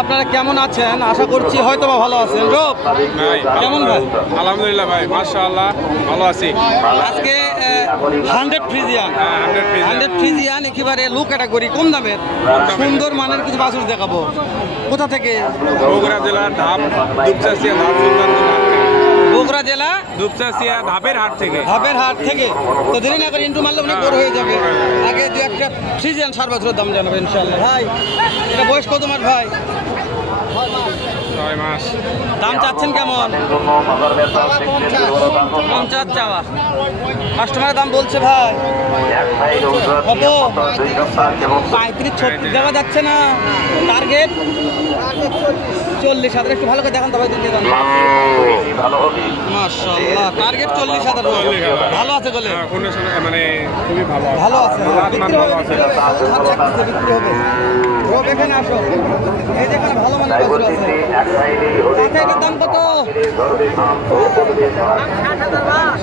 আপনারা কেমন আছেন? আশা করছি হয়তো বা ভালো আছেন। রূপ কেমন ভাই? আলহামদুলিল্লাহ ভাই, মাশাআল্লাহ ভালো আছি। আজকে 100 ফ্রিজিয়ান, 100 ফ্রিজিয়ান একেবারে লো ক্যাটাগরি, কম দামের সুন্দর মানের কিছু বাছুর দেখাবো। কোথা থেকে? বগুড়া জেলা ধাপ দুপচাচিয়া ধাপ সুলতানগঞ্জ হাট থেকে। বগুড়া জেলা দুপচাচিয়া ধাপের হাট থেকে। ধাপের হাট থেকে। তো দেরি না করে ইন্টু মারলে অনেক বড় হয়ে যাবে। আগে দু একটা ফ্রিজিয়ান সার বাছুরের দাম জানাবে ইনশাআল্লাহ। ভাই এটা বয়স কত মাস ভাই? 6 মাস। দাম চাচ্ছেন কেমন? 50 চাওয়া। কাস্টমারের দাম বলছে ভাই কত? 35-36 দেওয়া যাচ্ছে না। টার্গেট 40,000। একটু ভালো করে দেখান তো ভাই। মাশাআল্লাহ, টার্গেট 40,000। ভালো আছে বলে? মানে খুবই ভালো আছে। ভালো আছে, বিক্রি হবে, বিক্রি হবে। রোগ এখানে আসো, এই যেখানে ভালো মানের বাছুর আছে। আচ্ছা, এটার দাম কত?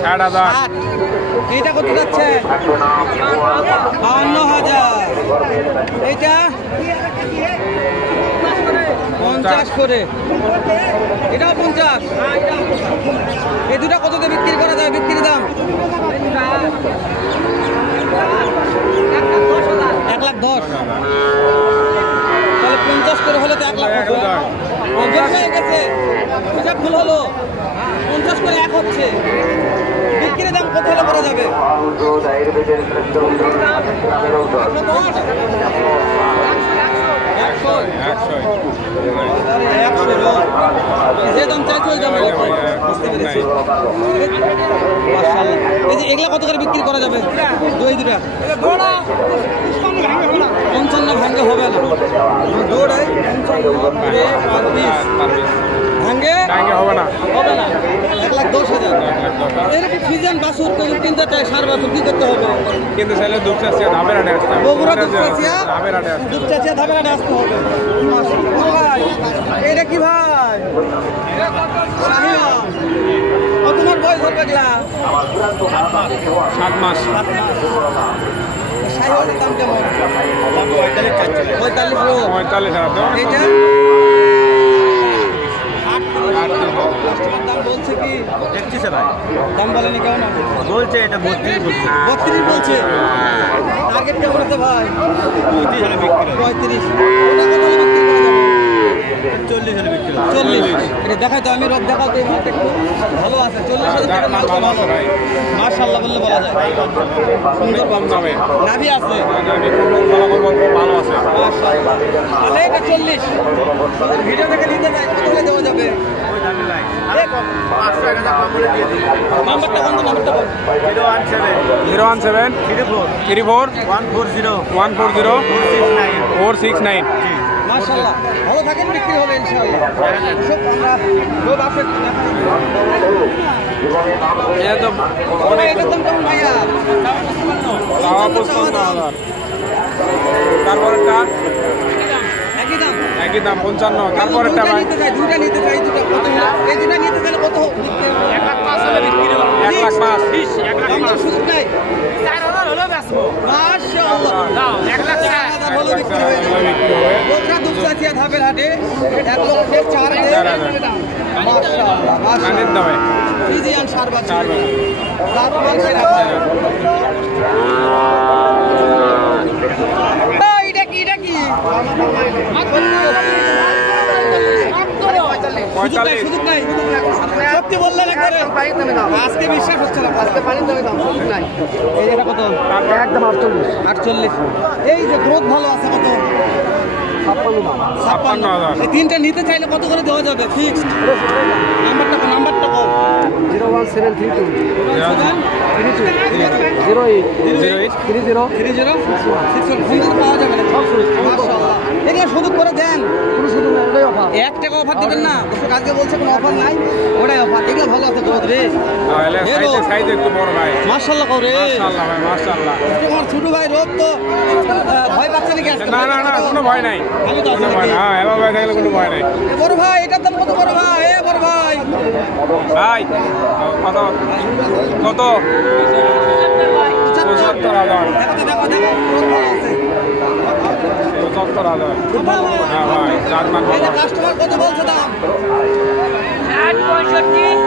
60,000। এইটা কত যাচ্ছে? 52,000। এইটা 50 করে। এটাও 50। এই দুটা কত দিয়ে বিক্রি করা যায়? বিক্রির দাম 1,10,000। তাহলে 50 করে হলে তো 1,00,000 হয়ে গেছে। হিসাব ভুল হলো। 50 করে 1 হচ্ছে। বিক্রির দাম কত হলে করা যাবে? 100 যে দাম চাইছে ওই দাম বুঝতে পেরেছি। এই যে এগুলা কত করে বিক্রি করা যাবে? দুই দুটা 55 ভাঙ্গে হবে না। দৌড়াই 55 ভাঙ্গে হবে না, হবে না। 1,10,000। এরকম ফ্রিজিয়ান বাছুর কেউ কিনতে চায়, সার বাছুর কি করতে হবে? কিন্তু চাইলে দুপচাচিয়া ধাপের হাটে আসতে হবে। বগুড়া দুপচাচিয়া ধাপের হাটে আসতে হবে। দুপচাচিয়া ধাপের হাটে আসতে হবে। ভাই এটা কি ভাই? শাহিওয়াল। তোমার বয়স হবে গেলা 7 মাস। শাহিওয়ালের দাম কেমন? 45,000। এইটা দাম বলছে কি? দেখছিস ভাই, দাম বলেনি কেমন বলছে? এটা 32 বলছে। টার্গেট কেমন আছে ভাই? 35। 40 এটা দেখাই তো আমি। রব দেখাও তো, ভালো আছে। 40,000 মাল তো ভালো। মাশাআল্লাহ বললে বলা যায়। সুন্দর কম দামে নাভি আছে, ভালো আছে। মাশাআল্লাহ। তাহলে এটা 40 ভিডিও দেখে নিতে চাই, কত হলে দেওয়া যাবে? নাম্বারটা কোন? নাম্বারটা বল। 017 34 140 469। মাশাআল্লাহ, ভালো থাকেন, বিক্রি হবে ইনশাআল্লাহ। সব আমরা লোক আছে এটার দাম কেমন ভাইয়া? 55,000। তারপরেরটা একই দাম 55। তারপরেরটা ভাই দুইটা নিতে চাই। দুটো কত? এই দুটা নিতে চাইলে কত? 1,05,000 হলে বিক্রি হবে। 1,05,000 সুযোগ নাই। 4,000 হলো বেচবো। মাশাআল্লাহ, দাও 1,04,000 হলো বিক্রি হয়ে যাবে। বগুড়া দুপচাচিয়া ধাপের হাটে 1,04,000। মাশাআল্লাহ, মাশাআল্লাহ। ফ্রিজিয়ান সার বাছুর। দাঁত মাংসের আছে। এটা কি? এটা কি? সুযোগ নাই। সত্যি বললেন একবারে। আজকে বিশ্বাস হচ্ছে না। আজকে পানির দামে দাম সুযোগ নাই। এই এটা কত? একদম 48। এই যে গ্রোথ ভালো আছে কত? 56,000। এই তিনটা নিতে চাইলে কত করে দেওয়া যাবে? ফিক্সড নাম্বারটা কো? 01732 30 পাওয়া যাবে না। মাশাআল্লাহ, এটা সুযোগ করে দেন। কোনো সুযোগ নাই, ওটাই অফার। 1 টাকা অফার দিবেন না? আজকে বলছে কোনো অফার নাই, ওটাই অফার। এগুলো ভালো আছে গ্রোথ রে। সাইজ একটু বড় ভাই। মাশাআল্লাহ করে। মাশাআল্লাহ ভাই, মাশাআল্লাহ। তোমার ছোট ভাই রোগ তো ভয় পাচ্ছে নাকি আজকে? না, কোনো ভয় নাই। আমি তো কোনো ভয় না। হ্যাঁ, এবার ভাই থাকলে কোনো ভয় নাই। বড় ভাই এটার দাম কত? বড় ভাই, বড় ভাই ভাই কত? 75,000। দেখো, 75,000 হ্যাঁ ভাই জাতমান এই ভালো যে কাস্টমার কত বলছে দাম? 60 65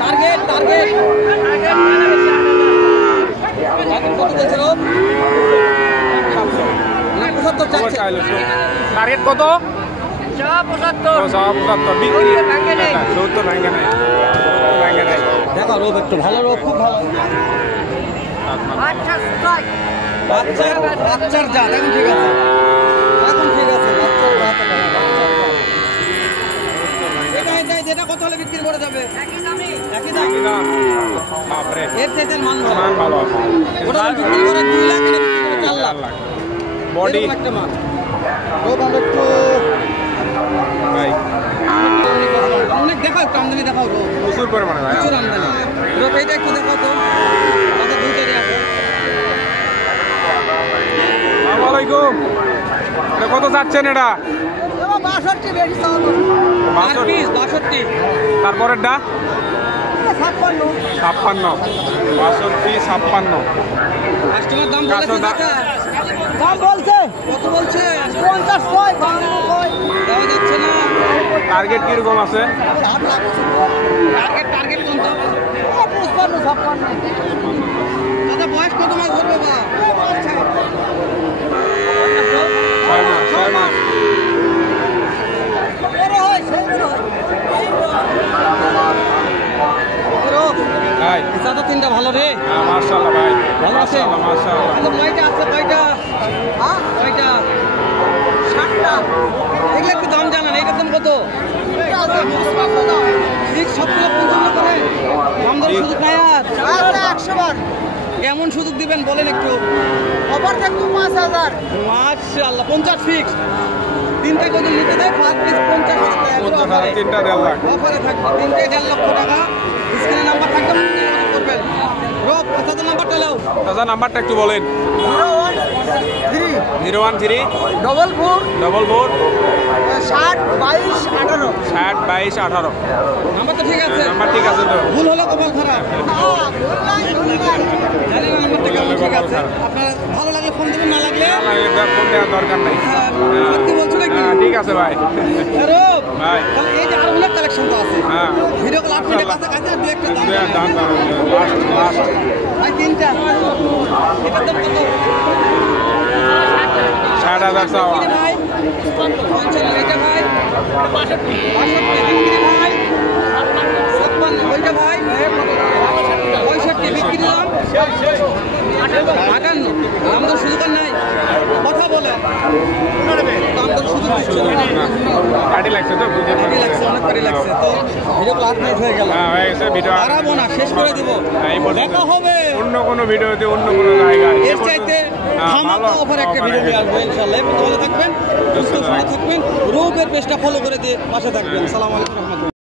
টার্গেট টার্গেট কত বলছে রোদ? 75 চাচ্ছে। টার্গেট কত? 75 বিক্রি 70 ভাঙে নাই দেখো রোদ একটু ভালো, রোদ খুব ভালো। বাচ্চার বাচ্চার জাত এখন ঠিক আছে, এখন ঠিক আছে বাচ্চার জাত। যেটা কত হলে বিক্রি করে যাবে? একই দাম। বাপরে এর চাইতে মান ভালো। মান ভালো আছে ওটা বিক্রি করে 2 লাখ, এটা বিক্রি করে 4 লাখ। বডি এরকম একটা মান। রোদ আমরা একটু ভাই অনেক দেখাও, একটু আমদানি দেখাও রোদ। প্রচুর পরিমাণে ভাই প্রচুর আমদানি। রোদ এইটা একটু দেখাও তো। কত দুইটারই আছে। আসসালামু আলাইকুম। এটা কত যাচ্ছেন এটা? 62 বেশি চাওয়া। 62 62 তারপরেরটা 56 56 62 56 কাস্টমার দাম কাস্টমার বলেছে দাম- দাদা? দাম বলছে কত বলছে? 50 কয় দেওয়া যাচ্ছে না। টার্গেট কিরকম আছে? টার্গেট কোন তো? 55 56 দাদা বয়স কত মাস ধরবে বা? 6 মাস ভাই দাদা তিনটা ভালো রে। হ্যাঁ মাশাআল্লাহ ভাই ভালো আছে? মাশাআল্লাহ আচ্ছা কয়টা আছে? কয়টা? কয়টা? 60টা। এগুলো একটু দাম জানান, এইটার দাম কত? ঠিক সবগুলো 55 করে। দাম দর সুযোগ নাই আর? 100 বার। কেমন সুযোগ দিবেন বলেন একটু। অফার দেখো 5000। মাশাআল্লাহ 50 ফিক্স। তিনটা যদি নিতে দেয় ফার্স্ট পিস 50,000 টাকা। 50,000 তিনটা 1.5 লাখ অফারে থাকবে তিনটে 1.5 লক্ষ টাকা। স্ক্রিনে নাম্বার থাকবে, যোগাযোগ করবেন। রোগ কথা নাম্বারটা নাও। দাদা নাম্বারটা একটু বলেন। 013 013 44 44 60 22 18। 60 22 18 নাম্বার তো ঠিক আছে? নাম্বার ঠিক আছে তো? ভুল হলো কপাল খারাপ। জানি না নাম্বারটা কেমন ঠিক আছে। আপনার ভালো লাগলে ফোন দেবেন, না লাগলে ফোন দেওয়ার দরকার নেই সত্যি বলছো নাকি? ঠিক আছে ভাই রোগ ভাই তাহলে এই যে আরো অনেক কালেকশন তো আছে। হ্যাঁ ভিডিও কল 8 মিনিটের কাছাকাছি আর 2-1টা দাম। দাম লাস্ট ভাই তিনটা এটার দাম কত? 60,000 চাওয়া বিক্রি ভাই 55। এটা ভাই 62 বিক্রি ভাই 56। ওইটা ভাই 65 বিক্রি দাম 58। দাম দর সুযোগ আর নাই, কথা বলে দাম দর সুযোগ দিচ্ছে না। কাটি লাগছে তো বুঝে কাটি লাগছে, অনেক কাটি লাগছে। তো ভিডিও ক্লাস মিনিট হয়ে গেল, হ্যাঁ হয়ে গেছে ভিডিও হারাবো না, শেষ করে দেবো। এই পর্যন্ত। দেখা হবে অন্য কোনো ভিডিওতে অন্য কোনো জায়গায় এর চাইতে ধামাকা অফার একটা ভিডিও নিয়ে আসবো ইনশাআল্লাহ। ভালো থাকবেন, সুস্থ থাকবেন, রূপের পেজটা ফলো করে দিয়ে পাশে থাকবেন। সালাম আলাইকুম।